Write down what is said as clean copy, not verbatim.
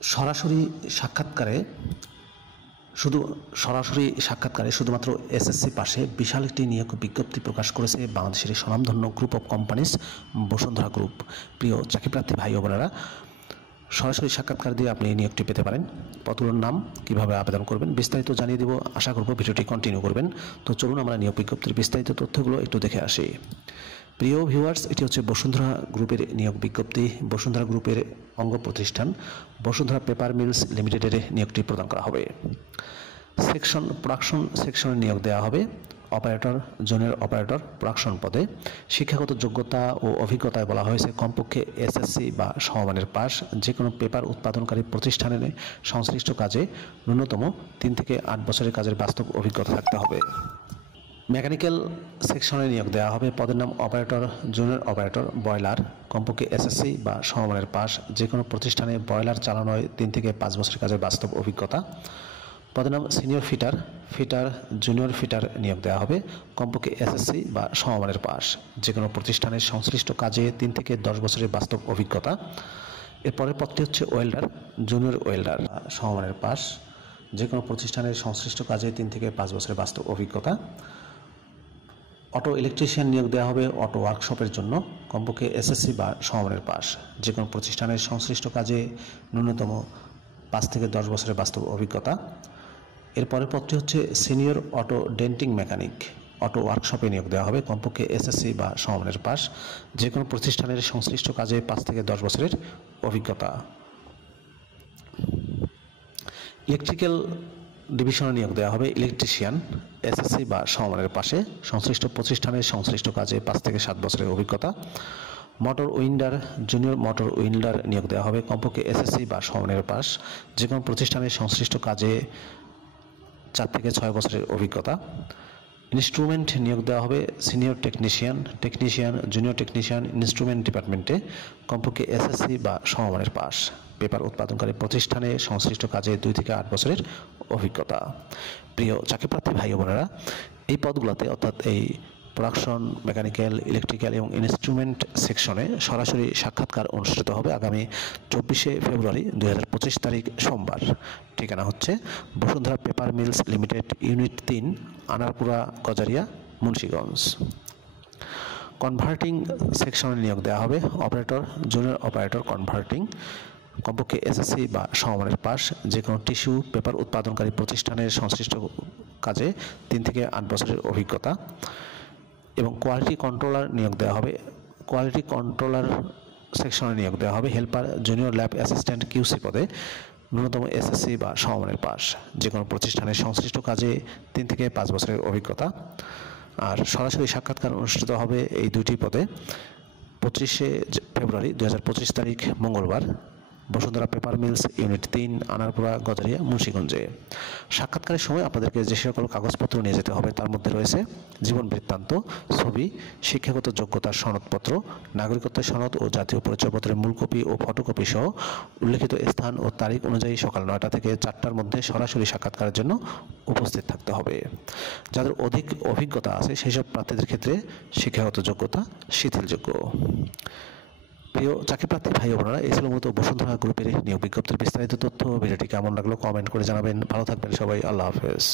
সরাসরি সাক্ষাৎকারে শুধুমাত্র এসএসসি পাশে বিশাল একটি নিয়োগ বিজ্ঞপ্তি প্রকাশ করেছে বাংলাদেশের স্বনামধন্য group of companies Bashundhara group. প্রিয় চাকরিপ্রার্থী ভাই ও বোনেরা, সরাসরি সাক্ষাৎকার দিয়ে আপনি এই নিয়োগটি পেতে পারেন। পদগুলোর নাম, কিভাবে আবেদন করবেন বিস্তারিত জানিয়ে দেব। আশা করব ভিডিওটি কন্টিনিউ করবেন। তো চলুন আমরা নিয়োগ বিজ্ঞপ্তির বিস্তারিত তথ্যগুলো একটু দেখে আসি। প্রিয় ভিউয়ার্স, এটি হচ্ছে বসুন্ধরা গ্রুপের নিয়োগ বিজ্ঞপ্তি। বসুন্ধরা গ্রুপের অঙ্গ প্রতিষ্ঠান বসুন্ধরা পেপার মিলস লিমিটেডের নিয়োগটি প্রদান করা হবে। প্রোডাকশন সেকশনে নিয়োগ দেওয়া হবে। অপারেটর, জুনিয়র অপারেটর প্রোডাকশন পদে শিক্ষাগত যোগ্যতা ও অভিজ্ঞতায় বলা হয়েছে কমপক্ষে এসএসসি বা সমমানের পাস, যে কোনো পেপার উৎপাদনকারী প্রতিষ্ঠানে সংশ্লিষ্ট কাজে ন্যূনতম 3 থেকে 8 বছরের কাজের বাস্তব অভিজ্ঞতা থাকতে হবে। মেকানিক্যাল সেকশনে নিয়োগ দেওয়া হবে। পদের নাম অপারেটর, জুনিয়র অপারেটর বয়লার, কমপক্ষে এসএসসি বা সমমানের পাস, যে কোনো প্রতিষ্ঠানে বয়লার চালানোয় 3 থেকে 5 বছরের কাজের বাস্তব অভিজ্ঞতা। পদের নাম সিনিয়র ফিটার, জুনিয়র ফিটার নিয়োগ দেওয়া হবে। কমপক্ষে এসএসসি বা সমমানের পাস, যে কোনো প্রতিষ্ঠানের সংশ্লিষ্ট কাজে 3 থেকে 10 বছরের বাস্তব অভিজ্ঞতা। এরপরের পদটি হচ্ছে ওয়েল্ডার, জুনিয়র ওয়েল্ডার সমমানের পাস, যে কোনো প্রতিষ্ঠানের সংশ্লিষ্ট কাজে 3 থেকে 5 বছরের বাস্তব অভিজ্ঞতা। অটো ইলেকট্রিশিয়ান নিয়োগ দেওয়া হবে অটো ওয়ার্কশপের জন্য, কমপক্ষে এসএসসি বা সমমানের পাস, যে কোনো প্রতিষ্ঠানের সংশ্লিষ্ট কাজে ন্যূনতম 5 থেকে 10 বছরের বাস্তব অভিজ্ঞতা। এরপরের পদটি হচ্ছে senior auto denting mechanic, auto ওয়ার্কশপে নিয়োগ দেওয়া হবে। কমপক্ষে এসএসসি বা সমমানের পাস, যে কোনো প্রতিষ্ঠানের সংশ্লিষ্ট কাজে 5 থেকে 10 বছরের অভিজ্ঞতা। ইলেকট্রিক্যাল ডিভিশনে নিয়োগ দেওয়া হবে ইলেকট্রিশিয়ান, এসএসসি বা সমমানের পাশে, সংশ্লিষ্ট প্রতিষ্ঠানের সংশ্লিষ্ট কাজে 5 থেকে 7 বছরের অভিজ্ঞতা। Motor winder, junior motor winder নিয়োগ দেওয়া হবে। কমপক্ষে এসএসসি বা সমমানের পাস, যে কোনো প্রতিষ্ঠানের সংশ্লিষ্ট কাজে 4 থেকে 6 বছরের অভিজ্ঞতা। ইনস্ট্রুমেন্ট নিয়োগ দেওয়া হবে senior technician, junior technician instrument ডিপার্টমেন্টে, কমপক্ষে এসএসসি বা সমমানের পাস, পেপার উৎপাদনকারী প্রতিষ্ঠানে সংশ্লিষ্ট কাজে 2 থেকে 8 বছরের অভিজ্ঞতা। প্রিয় চাকরিপ্রার্থী ভাই ও বোনেরা, এই পদগুলোতে অর্থাৎ এই প্রোডাকশন, মেকানিক্যাল, ইলেকট্রিক্যাল এবং ইনস্ট্রুমেন্ট সেকশনে সরাসরি সাক্ষাৎকার অনুষ্ঠিত হবে আগামী 24শে ফেব্রুয়ারি 2025 তারিখ সোমবার। ঠিকানা হচ্ছে Bashundhara paper mills limited, unit 3, Anarpura, Gazaria, Munshiganj. Converting সেকশনে নিয়োগ দেওয়া হবে অপারেটর, জুনিয়র অপারেটর কনভার্টিং, কমপক্ষে এসএসসি বা সমমানের পাস, যে কোনো টিস্যু পেপার উৎপাদনকারী প্রতিষ্ঠানের সংশ্লিষ্ট কাজে 3 থেকে 8 বছরের অভিজ্ঞতা। এবং কোয়ালিটি কন্ট্রোলার নিয়োগ দেওয়া হবে। কোয়ালিটি কন্ট্রোলার সেকশনে নিয়োগ দেওয়া হবে helper, junior lab assistant QC পদে, ন্যূনতম এসএসসি বা সমমানের পাস, যে কোনো প্রতিষ্ঠানের সংশ্লিষ্ট কাজে 3 থেকে 5 বছরের অভিজ্ঞতা। আর সরাসরি সাক্ষাৎকার অনুষ্ঠিত হবে এই 2টি পদে 25শে ফেব্রুয়ারি 2025 তারিখ মঙ্গলবার, Bashundhara paper mills, unit 3, Anarpura, Gazaria, মুন্সিগঞ্জে। সাক্ষাৎকারের সময় আপনাদেরকে যে সকল কাগজপত্র নিয়ে যেতে হবে তার মধ্যে রয়েছে জীবন বৃত্তান্ত, ছবি, শিক্ষাগত যোগ্যতার সনদপত্র, নাগরিকত্বের সনদ ও জাতীয় পরিচয়পত্রের মূল কপি ও ফটোকপি সহ উল্লেখিত স্থান ও তারিখ অনুযায়ী সকাল 9টা থেকে 4টার মধ্যে সরাসরি সাক্ষাৎকারের জন্য উপস্থিত থাকতে হবে। যাদের অধিক অভিজ্ঞতা আছে সেই সব প্রার্থীদের ক্ষেত্রে শিক্ষাগত যোগ্যতা শিথিলযোগ্য। প্রিয় চাকরিপ্রার্থী ভাই ও বোনেরা, এই ছিল মূলত বসুন্ধরা গ্রুপের নিয়োগ বিজ্ঞপ্তির বিস্তারিত তথ্য। ভিডিওটি কেমন লাগলো কমেন্ট করে জানাবেন। ভালো থাকবেন সবাই। আল্লাহ হাফেজ।